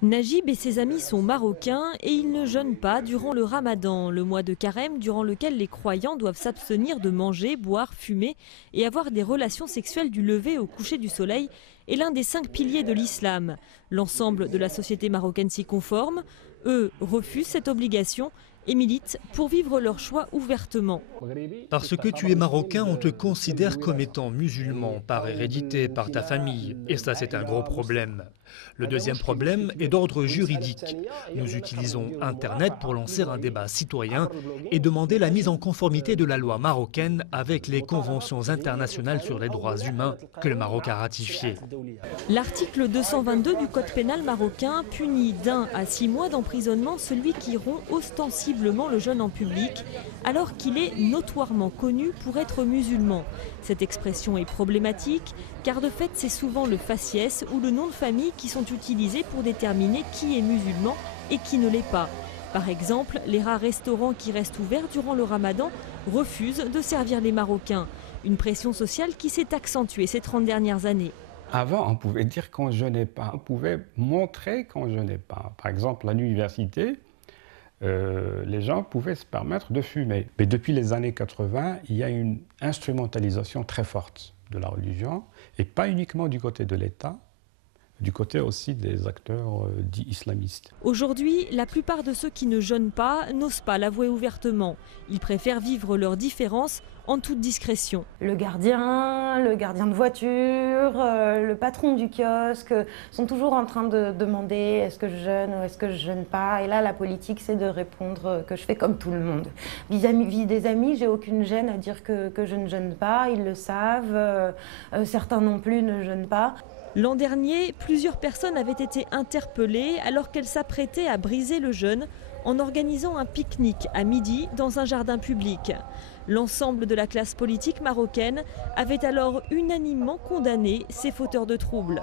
Najib et ses amis sont marocains et ils ne jeûnent pas durant le ramadan, le mois de carême durant lequel les croyants doivent s'abstenir de manger, boire, fumer et avoir des relations sexuelles du lever au coucher du soleil est l'un des 5 piliers de l'islam. L'ensemble de la société marocaine s'y conforme. Eux refusent cette obligation et militent pour vivre leur choix ouvertement. Parce que tu es marocain, on te considère comme étant musulman par hérédité, par ta famille. Et ça, c'est un gros problème. Le deuxième problème est d'ordre juridique. Nous utilisons Internet pour lancer un débat citoyen et demander la mise en conformité de la loi marocaine avec les conventions internationales sur les droits humains que le Maroc a ratifiées. L'article 222 du Code pénal marocain punit d'1 à 6 mois d'emprisonnement celui qui rompt ostensiblement le jeûne en public, alors qu'il est notoirement connu pour être musulman. Cette expression est problématique, car de fait c'est souvent le faciès ou le nom de famille qui sont utilisés pour déterminer qui est musulman et qui ne l'est pas. Par exemple, les rares restaurants qui restent ouverts durant le ramadan refusent de servir les Marocains. Une pression sociale qui s'est accentuée ces 30 dernières années. Avant, on pouvait dire qu'on ne jeûnait pas, on pouvait montrer qu'on ne jeûnait pas. Par exemple, à l'université, les gens pouvaient se permettre de fumer. Mais depuis les années 80, il y a une instrumentalisation très forte de la religion, et pas uniquement du côté de l'État, du côté aussi des acteurs dits islamistes. Aujourd'hui, la plupart de ceux qui ne jeûnent pas n'osent pas l'avouer ouvertement. Ils préfèrent vivre leurs différences en toute discrétion. Le gardien de voiture, le patron du kiosque sont toujours en train de demander est-ce que je jeûne ou est-ce que je jeûne pas. Et là, la politique, c'est de répondre que je fais comme tout le monde. Vis-à-vis des amis, j'ai aucune gêne à dire que je ne jeûne pas. Ils le savent. Certains non plus ne jeûnent pas. L'an dernier, plusieurs personnes avaient été interpellées alors qu'elles s'apprêtaient à briser le jeûne en organisant un pique-nique à midi dans un jardin public. L'ensemble de la classe politique marocaine avait alors unanimement condamné ces fauteurs de troubles.